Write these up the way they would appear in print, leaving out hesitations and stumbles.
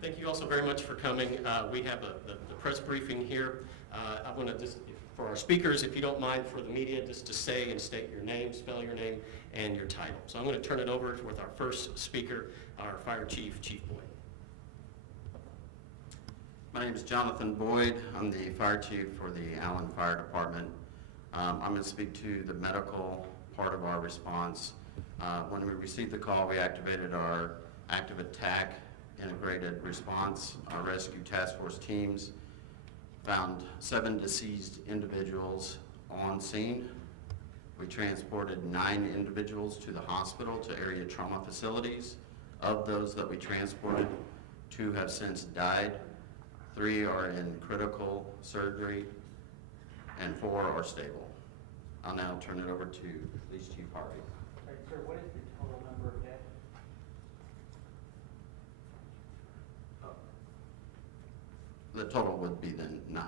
Thank you also very much for coming. We have the press briefing here. I want to just, for our speakers, if you don't mind, for the media, just to say and state your name, spell your name, and your title. So I'm going to turn it over with our first speaker, our Fire Chief, Chief Boyd. My name is Jonathan Boyd. I'm the Fire Chief for the Allen Fire Department. I'm going to speak to the medical part of our response. When we received the call, we activated our active attack integrated response. Our rescue task force teams found 7 deceased individuals on scene. We transported 9 individuals to the hospital, to area trauma facilities. Of those that we transported, 2 have since died, 3 are in critical surgery, and 4 are stable. I'll now turn it over to Police Chief Harvey. All right, sir, what is the total number of deaths? The total would be then 9.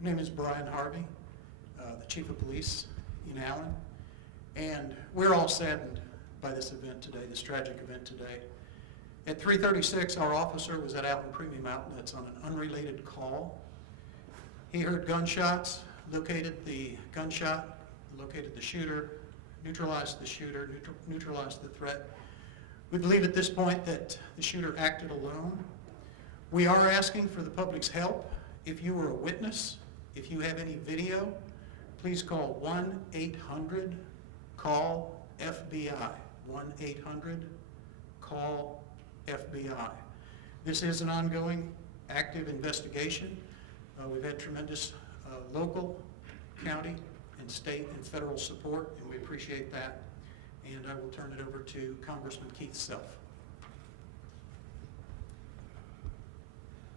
My name is Brian Harvey, the Chief of Police in Allen, and we're all saddened by this event today, this tragic event today. At 3:36, our officer was at Allen Premium Outlets on an unrelated call. He heard gunshots, located the gunshot, located the shooter, neutralized the shooter, neutralized the threat. We believe at this point that the shooter acted alone. We are asking for the public's help. If you were a witness, if you have any video, please call 1-800-CALL-FBI, 1-800-CALL-FBI. This is an ongoing, active investigation. We've had tremendous local, county, and state and federal support, and we appreciate that. And I will turn it over to Congressman Keith Self.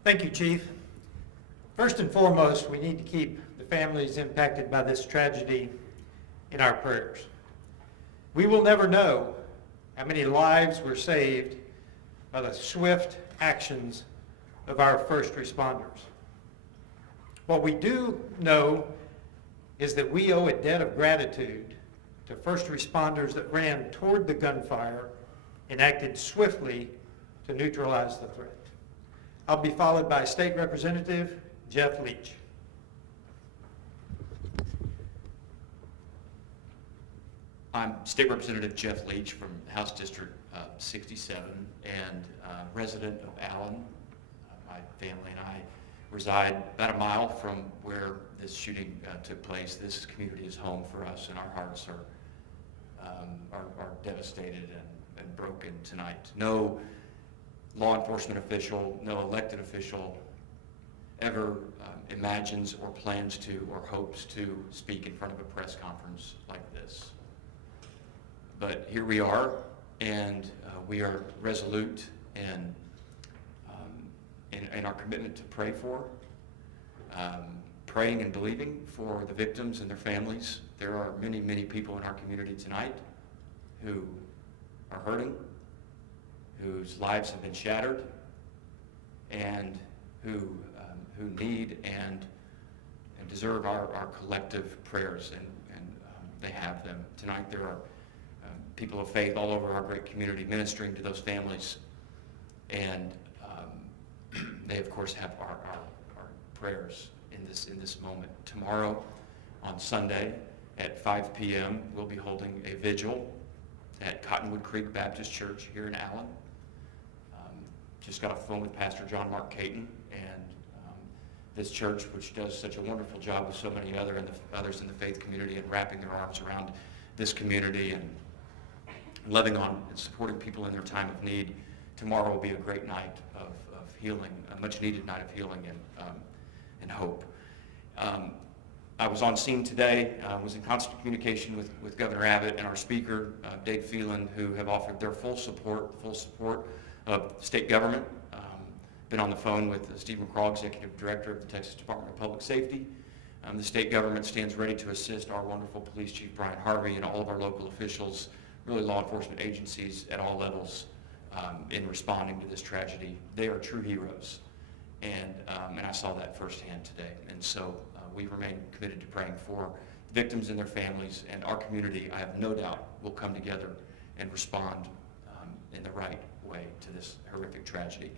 Thank you, Chief. First and foremost, we need to keep the families impacted by this tragedy in our prayers. We will never know how many lives were saved by the swift actions of our first responders. What we do know is that we owe a debt of gratitude to first responders that ran toward the gunfire and acted swiftly to neutralize the threat. I'll be followed by State Representative Jeff Leach. I'm State Representative Jeff Leach from House District 67 and resident of Allen. My family and I reside about a mile from where this shooting took place. This community is home for us, and our hearts are devastated and broken tonight. No law enforcement official, no elected official ever imagines or plans to or hopes to speak in front of a press conference like this. But here we are, and we are resolute in our commitment to pray for, praying and believing for the victims and their families. There are many, many people in our community tonight who are hurting, whose lives have been shattered, and who need and deserve our collective prayers, and they have them. Tonight there are people of faith all over our great community ministering to those families, and they of course have our prayers in this moment. Tomorrow on Sunday at 5 p.m. we'll be holding a vigil at Cottonwood Creek Baptist Church here in Allen. Just got off the phone with Pastor John Mark Caton, and this church, which does such a wonderful job with so many others in the faith community and wrapping their arms around this community and loving on and supporting people in their time of need. Tomorrow will be a great night of healing, a much needed night of healing and hope. I was on scene today, was in constant communication with Governor Abbott and our Speaker, Dave Phelan, who have offered their full support of state government. Been on the phone with Steve McCraw, Executive Director of the Texas Department of Public Safety. The state government stands ready to assist our wonderful Police Chief Brian Harvey and all of our local officials, really law enforcement agencies at all levels, in responding to this tragedy. They are true heroes, and I saw that firsthand today. And so we remain committed to praying for victims and their families, and our community, I have no doubt, will come together and respond in the right way to this horrific tragedy.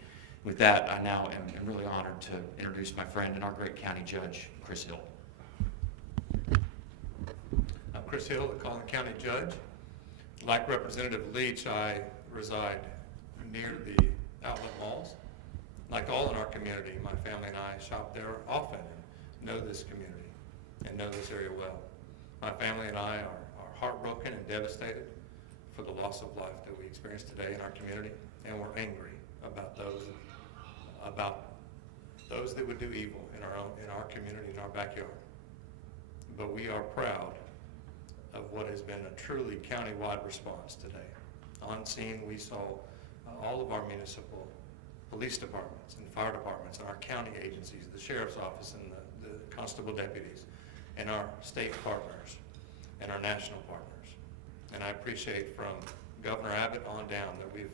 With that, I now am really honored to introduce my friend and our great county judge, Chris Hill. I'm Chris Hill, the Collin County Judge. Like Representative Leach, I reside near the outlet malls. Like all in our community, my family and I shop there often and know this community and know this area well. My family and I are heartbroken and devastated for the loss of life that we experienced today in our community, and we're angry about those that would do evil in our community, in our backyard. But we are proud of what has been a truly county-wide response today. On scene, we saw all of our municipal police departments and fire departments and our county agencies, the sheriff's office and the constable deputies, and our state partners and our national partners. And I appreciate from Governor Abbott on down that we've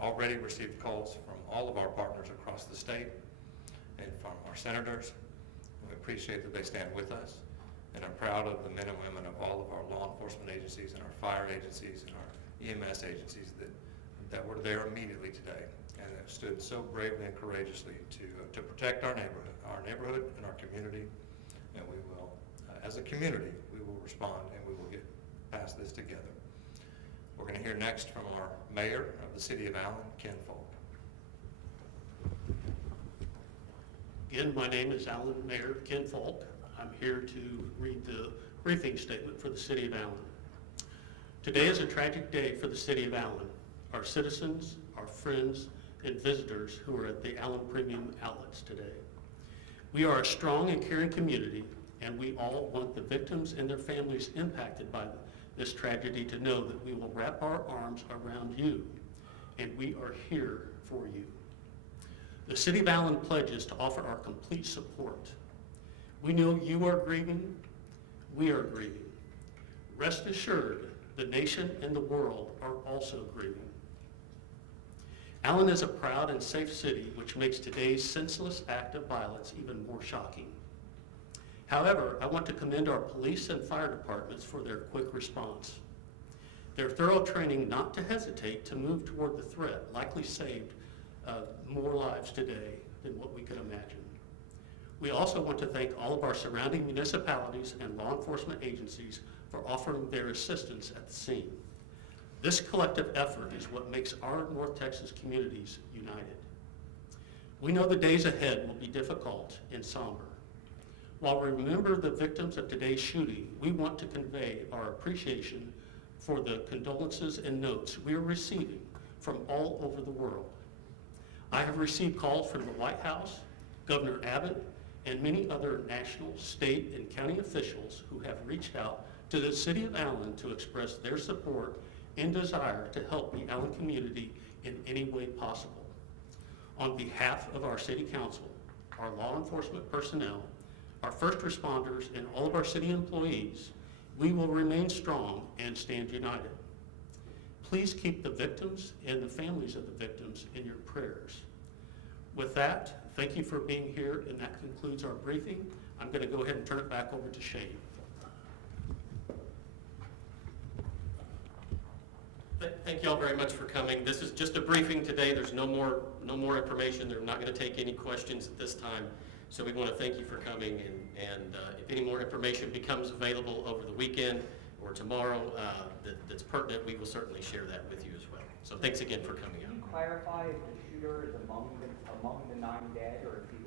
already received calls from all of our partners across the state and from our senators. We appreciate that they stand with us, and I'm proud of the men and women of all of our law enforcement agencies and our fire agencies and our EMS agencies that were there immediately today and that stood so bravely and courageously to protect our neighborhood and our community. And we will, as a community, we will respond and we will get past this together. We're going to hear next from our mayor of the city of Allen, Ken Folk. Again, my name is Allen Mayor Ken Folk. I'm here to read the briefing statement for the city of Allen. Today is a tragic day for the city of Allen, our citizens, our friends, and visitors who are at the Allen Premium Outlets today. We are a strong and caring community, and we all want the victims and their families impacted by this tragedy to know that we will wrap our arms around you, and we are here for you. The City of Allen pledges to offer our complete support. We know you are grieving, we are grieving. Rest assured, the nation and the world are also grieving. Allen is a proud and safe city, which makes today's senseless act of violence even more shocking. However, I want to commend our police and fire departments for their quick response. Their thorough training not to hesitate to move toward the threat likely saved more lives today than what we could imagine. We also want to thank all of our surrounding municipalities and law enforcement agencies for offering their assistance at the scene. This collective effort is what makes our North Texas communities united. We know the days ahead will be difficult and somber. While we remember the victims of today's shooting, we want to convey our appreciation for the condolences and notes we are receiving from all over the world. I have received calls from the White House, Governor Abbott, and many other national, state, and county officials who have reached out to the City of Allen to express their support and desire to help the Allen community in any way possible. On behalf of our City Council, our law enforcement personnel, our first responders, and all of our city employees, we will remain strong and stand united. Please keep the victims and the families of the victims in your prayers. With that, thank you for being here, and that concludes our briefing. I'm going to go ahead and turn it back over to Shane. Thank you all very much for coming. This is just a briefing today. There's no more information. They're not going to take any questions at this time. So we want to thank you for coming, and if any more information becomes available over the weekend or tomorrow that's pertinent, we will certainly share that with you as well. So thanks again for coming out. Can you clarify if the shooter is among the 9 dead, or if he's